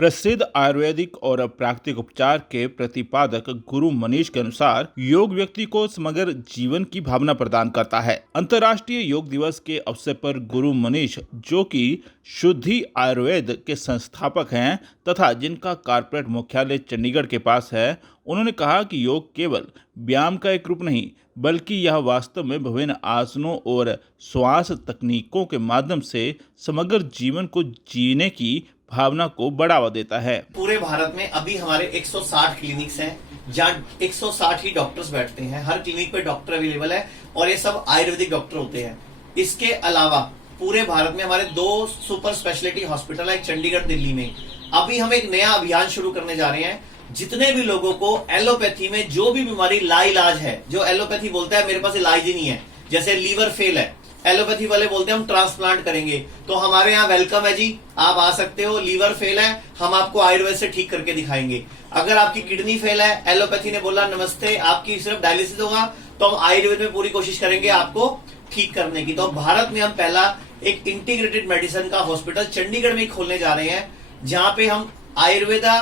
प्रसिद्ध आयुर्वेदिक और प्राकृतिक उपचार के प्रतिपादक गुरु मनीष के अनुसार योग व्यक्ति को समग्र जीवन की भावना प्रदान करता है। अंतर्राष्ट्रीय योग दिवस के अवसर पर गुरु मनीष, जो कि शुद्धि आयुर्वेद के संस्थापक हैं तथा जिनका कॉर्पोरेट मुख्यालय चंडीगढ़ के पास है, उन्होंने कहा कि योग केवल व्यायाम का एक रूप नहीं, बल्कि यह वास्तव में विभिन्न आसनों और श्वास तकनीकों के माध्यम से समग्र जीवन को जीने की भावना को बढ़ावा देता है। पूरे भारत में अभी हमारे 160 क्लिनिक्स हैं, जहाँ 160 ही डॉक्टर्स बैठते हैं। हर क्लिनिक पे डॉक्टर अवेलेबल है और ये सब आयुर्वेदिक डॉक्टर होते हैं। इसके अलावा पूरे भारत में हमारे 2 सुपर स्पेशलिटी हॉस्पिटल है, चंडीगढ़, दिल्ली में। अभी हम एक नया अभियान शुरू करने जा रहे हैं। जितने भी लोगों को एलोपैथी में जो भी बीमारी लाइलाज है, जो एलोपैथी बोलता है मेरे पास इलाज ही नहीं है, जैसे लीवर फेल है, एलोपैथी वाले बोलते हैं हम ट्रांसप्लांट करेंगे, तो हमारे यहाँ वेलकम है जी, आप आ सकते हो। लीवर फेल है, हम आपको आयुर्वेद से ठीक करके दिखाएंगे। अगर आपकी किडनी फेल है, एलोपैथी ने बोला नमस्ते, आपकी सिर्फ डायलिसिस होगा, तो हम आयुर्वेद में पूरी कोशिश करेंगे आपको ठीक करने की। तो भारत में हम पहला एक इंटीग्रेटेड मेडिसिन का हॉस्पिटल चंडीगढ़ में खोलने जा रहे हैं, जहां पे हम आयुर्वेदा,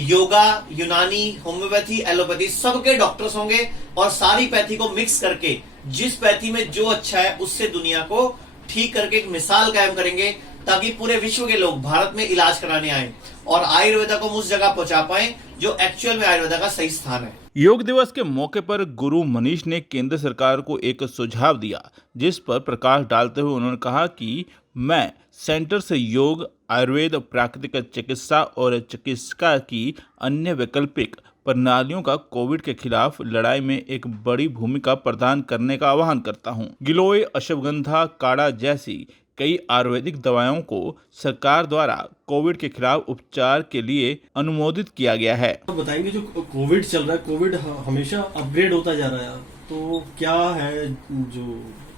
योगा, यूनानी, होम्योपैथी, एलोपैथी सबके डॉक्टर्स होंगे और सारी पैथी को मिक्स करके जिस पैथी में जो अच्छा है उससे दुनिया को ठीक करके एक मिसाल कायम करेंगे, ताकि पूरे विश्व के लोग भारत में इलाज कराने आए और आयुर्वेदा को उस जगह पहुंचा पाए जो एक्चुअल में आयुर्वेदा का सही स्थान है। योग दिवस के मौके पर गुरु मनीष ने केंद्र सरकार को एक सुझाव दिया, जिस पर प्रकाश डालते हुए उन्होंने कहा कि मैं सेंटर से योग, आयुर्वेद, प्राकृतिक चिकित्सा और चिकित्सा की अन्य वैकल्पिक प्रणालियों का कोविड के खिलाफ लड़ाई में एक बड़ी भूमिका प्रदान करने का आह्वान करता हूं। गिलोय, अश्वगंधा, काढ़ा जैसी कई आयुर्वेदिक दवाओं को सरकार द्वारा कोविड के खिलाफ उपचार के लिए अनुमोदित किया गया है। तो बताएंगे, जो कोविड चल रहा है, कोविड हमेशा अपग्रेड होता जा रहा है, तो क्या है जो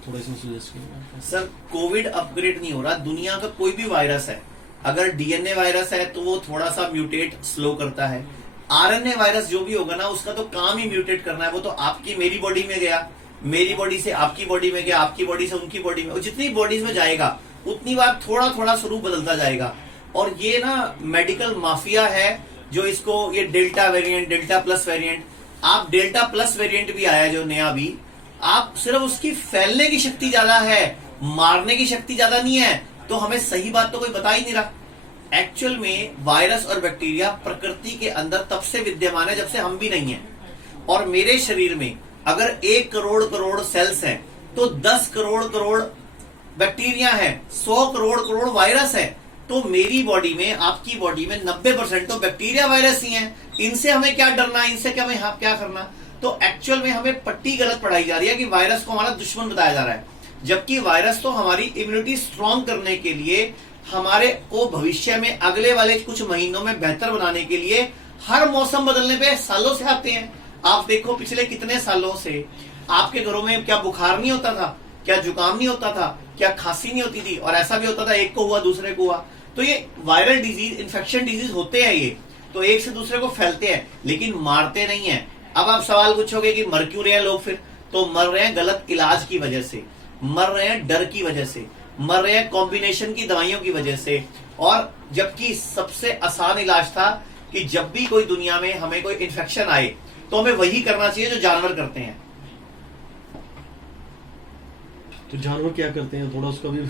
थोड़ा सा सजेस्ट करेंगे? सर, कोविड अपग्रेड नहीं हो रहा। दुनिया का कोई भी वायरस है, अगर डीएनए वायरस है तो वो थोड़ा सा म्यूटेट स्लो करता है। आरएनए वायरस जो भी होगा ना, उसका तो काम ही म्यूटेट करना है। वो तो आपकी मेरी बॉडी में गया, मेरी बॉडी से आपकी बॉडी में गया, आपकी बॉडी से उनकी बॉडी में, जितनी बॉडीज में जाएगा उतनी बार थोड़ा थोड़ा स्वरूप बदलता जाएगा। और ये ना मेडिकल माफिया है जो इसको, ये delta variant, delta plus variant, आप डेल्टा प्लस वेरिएंट भी आया जो नया भी, आप सिर्फ उसकी फैलने की शक्ति ज्यादा है, मारने की शक्ति ज्यादा नहीं है। तो हमें सही बात तो कोई बता ही नहीं रहा। एक्चुअल में वायरस और बैक्टीरिया प्रकृति के अंदर तब से विद्यमान है जब से हम भी नहीं है। और मेरे शरीर में अगर 1 करोड़ करोड़ सेल्स हैं, तो 10 करोड़ करोड़ बैक्टीरिया है, 100 करोड़ करोड़ वायरस है। तो मेरी बॉडी में, आपकी बॉडी में 90% तो बैक्टीरिया वायरस ही हैं। इनसे हमें क्या डरना, इनसे क्या हमें क्या करना? तो एक्चुअल में हमें पट्टी गलत पढ़ाई जा रही है कि वायरस को हमारा दुश्मन बताया जा रहा है, जबकि वायरस तो हमारी इम्यूनिटी स्ट्रांग करने के लिए, हमारे को भविष्य में अगले वाले कुछ महीनों में बेहतर बनाने के लिए, हर मौसम बदलने पे सालों से आते हैं। आप देखो पिछले कितने सालों से आपके घरों में क्या बुखार नहीं होता था, क्या जुकाम नहीं होता था, क्या खांसी नहीं होती थी, और ऐसा भी होता था एक को हुआ दूसरे को हुआ। तो ये वायरल डिजीज, इन्फेक्शन डिजीज होते हैं, ये तो एक से दूसरे को फैलते हैं लेकिन मारते नहीं है। अब आप सवाल पूछोगे कि मर क्यों रहे हैं लोग? फिर तो मर रहे हैं गलत इलाज की वजह से, मर रहे हैं डर की वजह से, मर रहे हैं कॉम्बिनेशन की दवाइयों की वजह से। और जबकि सबसे आसान इलाज था कि जब भी कोई दुनिया में हमें कोई इन्फेक्शन आए तो हमें वही करना चाहिए जो जानवर करते हैं। तो जानवर क्या करते हैं, थोड़ा उसका भी?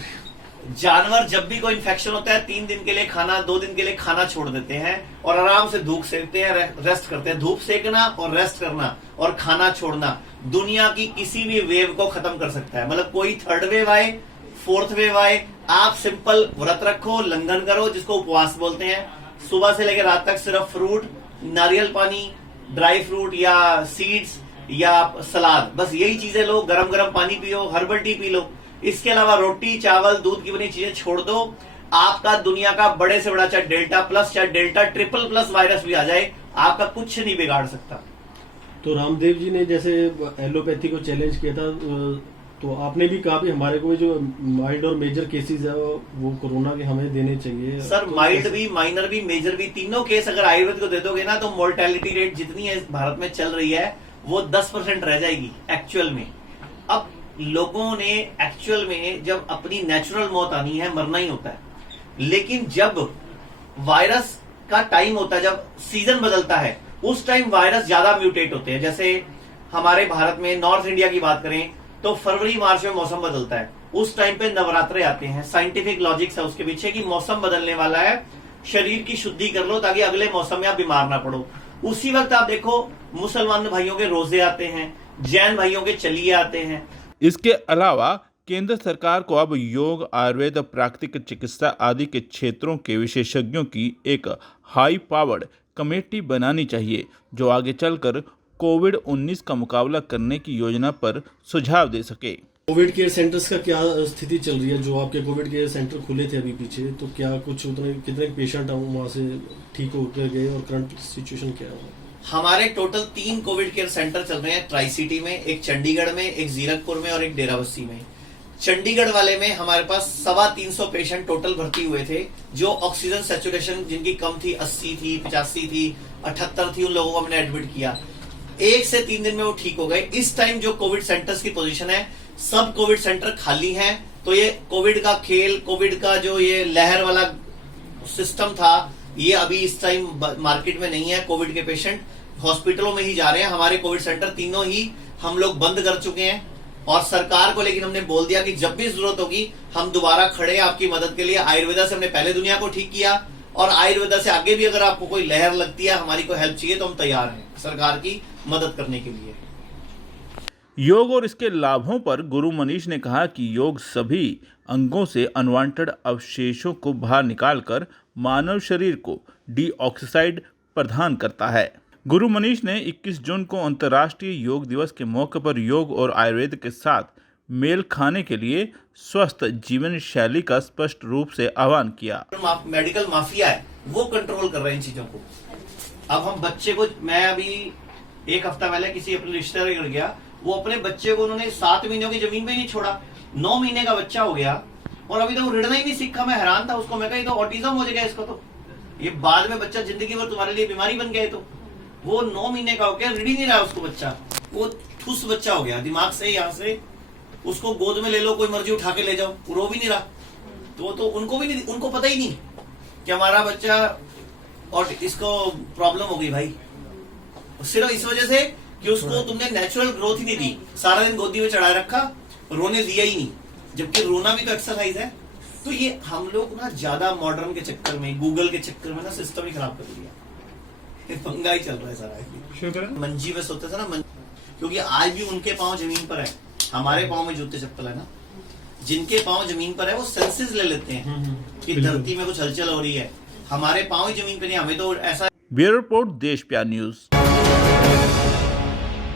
जानवर जब भी कोई इन्फेक्शन होता है 3 दिन के लिए खाना, 2 दिन के लिए खाना छोड़ देते हैं और आराम से धूप सेकते हैं, रेस्ट करते हैं। धूप सेकना और रेस्ट करना और खाना छोड़ना दुनिया की किसी भी वेव को खत्म कर सकता है। मतलब कोई 3rd वेव आए, 4th वेव आए, आप सिंपल व्रत रखो, लंघन करो, जिसको उपवास बोलते हैं। सुबह से लेकर रात तक सिर्फ फ्रूट, नारियल पानी, ड्राई फ्रूट या सीड्स या सलाद, बस यही चीजें लो। गरम गरम पानी पियो, हर्बल टी पी लो। इसके अलावा रोटी, चावल, दूध की बनी चीजें छोड़ दो। आपका दुनिया का बड़े से बड़ा, चाहे डेल्टा प्लस, चाहे डेल्टा ट्रिपल प्लस वायरस भी आ जाए, आपका कुछ नहीं बिगाड़ सकता। तो रामदेव जी ने जैसे एलोपैथी को चैलेंज किया था, तो आपने भी कहा भी हमारे को जो माइल्ड और मेजर केसेस है वो कोरोना के हमें देने चाहिए। सर, तो माइल्ड भी, माइनर भी, मेजर भी, तीनों केस अगर आयुर्वेद को दे दोगे ना, तो मोर्टेलिटी रेट जितनी है भारत में चल रही है वो 10% रह जाएगी एक्चुअल में। अब लोगों ने एक्चुअल में जब अपनी नेचुरल मौत आनी है, मरना ही होता है, लेकिन जब वायरस का टाइम होता है, जब सीजन बदलता है उस टाइम वायरस ज्यादा म्यूटेट होते हैं। जैसे हमारे भारत में नॉर्थ इंडिया की बात करें तो फरवरी मार्च में मौसम बदलता है, उस टाइम पे नवरात्रे आते हैं। साइंटिफिक लॉजिक्स है उसके पीछे कि मौसम बदलने वाला है, शरीर की शुद्धि कर लो ताकि अगले मौसम में आप बीमार ना पड़ो। उसी वक्त आप देखो मुसलमान भाइयों के रोजे आते हैं, जैन भाइयों के चलिए आते हैं। इसके अलावा केंद्र सरकार को अब योग, आयुर्वेद, प्राकृतिक चिकित्सा आदि के क्षेत्रों के विशेषज्ञों की एक हाई पावर्ड कमेटी बनानी चाहिए जो आगे चलकर कोविड-19 का मुकाबला करने की योजना पर सुझाव दे सके। कोविड केयर सेंटर्स का क्या स्थिति चल रही है? जो आपके कोविड केयर सेंटर खुले थे अभी पीछे, तो क्या कुछ उतने कितने पेशेंट वहाँ से ठीक होकर गए और करंट सिचुएशन क्या है? हमारे टोटल 3 कोविड केयर सेंटर चल रहे हैं ट्राई सिटी में, एक चंडीगढ़ में, एक जीरकपुर में और एक डेराबस्सी में। चंडीगढ़ वाले में हमारे पास 325 पेशेंट टोटल भर्ती हुए थे, जो ऑक्सीजन सैचुरेशन जिनकी कम थी, 80 थी, 85 थी, 78 थी, उन लोगों को हमने एडमिट किया। 1 से 3 दिन में वो ठीक हो गए। इस टाइम जो कोविड सेंटर्स की पोजीशन है, सब कोविड सेंटर खाली हैं। तो ये कोविड का खेल, कोविड का जो ये लहर वाला सिस्टम था, ये अभी इस टाइम मार्केट में नहीं है। कोविड के पेशेंट हॉस्पिटलों में ही जा रहे हैं। हमारे कोविड सेंटर तीनों ही हम लोग बंद कर चुके हैं और सरकार को लेकिन हमने बोल दिया कि जब भी जरूरत होगी हम दोबारा खड़े हैं आपकी मदद के लिए। आयुर्वेदा से हमने पहले दुनिया को ठीक किया और आयुर्वेदा से आगे भी अगर आपको कोई लहर लगती है, हमारी कोई हेल्प चाहिए, तो हम तैयार हैं सरकार की मदद करने के लिए। योग और इसके लाभों पर गुरु मनीष ने कहा कि योग सभी अंगों से अनवांटेड अवशेषों को बाहर निकालकर मानव शरीर को डीऑक्सीडाइज प्रदान करता है। गुरु मनीष ने 21 जून को अंतर्राष्ट्रीय योग दिवस के मौके पर योग और आयुर्वेद के साथ मेल खाने के लिए स्वस्थ जीवन शैली का स्पष्ट रूप से आह्वान किया। मेडिकल माफिया है वो कंट्रोल कर रहे हैं इन चीजों को। अब हम बच्चे को, मैं अभी 1 हफ्ता पहले किसी अपने रिश्तेदार के घर गया, वो अपने बच्चे को उन्होंने 7 महीनों की जमीन पे नहीं छोड़ा, 9 महीने का बच्चा हो गया और अभी तक वो रिड़ना ही नहीं सीखा। मैं हैरान था उसको, मैं कहा ये तो ऑटिज्म हो जाएगा इसको, तो ये बाद में बच्चा जिंदगी भर तुम्हारे लिए बीमारी बन गया। तो वो 9 महीने का हो गया, रिड़ ही नहीं रहा उसको बच्चा, वो ठुस बच्चा हो गया दिमाग से। यहाँ से उसको गोद में ले लो, कोई मर्जी उठा के ले जाओ, रो भी नहीं रहा। तो उनको भी नहीं, उनको पता ही नहीं कि हमारा बच्चा और इसको प्रॉब्लम हो गई भाई, सिर्फ इस वजह से कि उसको तुमने नेचुरल ग्रोथ ही नहीं दी, सारा दिन गोदी में चढ़ाए रखा, रोने दिया ही नहीं, जबकि रोना भी तो एक्सरसाइज है। तो ये हम लोग ना ज्यादा मॉडर्न के चक्कर में, गूगल के चक्कर में ना सिस्टम ही खराब कर दिया, पंगा ही चल रहा है सारा। मंजी में सोते थे ना, क्योंकि आज भी उनके पांव जमीन पर है, हमारे पांव में जूते चप्पल है ना। जिनके पांव जमीन पर है वो सेंसेस ले लेते हैं कि धरती में कुछ हलचल हो रही है, हमारे पांव ही जमीन पे नहीं, हमें तो ऐसा। ब्यूरो रिपोर्ट, देश प्यार न्यूज।